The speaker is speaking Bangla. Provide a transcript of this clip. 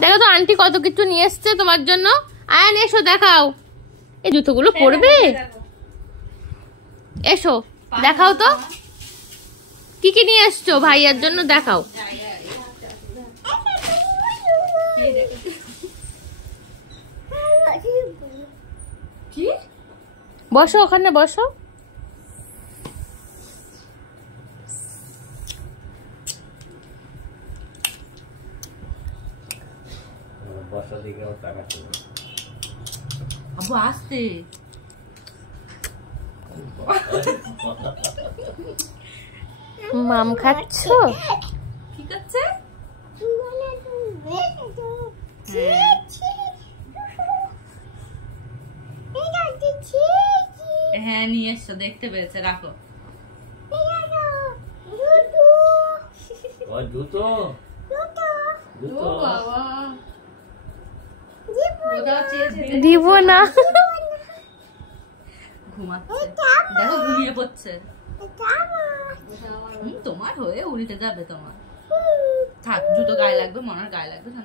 দেখো তো আন্টি কত কিছু নিয়ে এসছে তোমার জন্য। আয়ান এসো দেখাও, এই জুতোগুলো পরবে। এসো দেখাও তো কি কি নিয়ে এসছো ভাইয়ার জন্য, দেখাও। বসো ওখানে বসো। আব্বু আসতে মাম খাচ্ছো? ঠিক আছে, হ্যাঁ নিয়ে এসছো, দেখতে পেয়েছে, রাখো। দিব না, ঘুমাচ্ছে, দেখো ঘুমিয়ে পড়ছে। তোমার হয়ে উল্টে যাবে তোমার। থাক, জুতো গায়ে লাগবে, মনার গায়ে লাগবে না।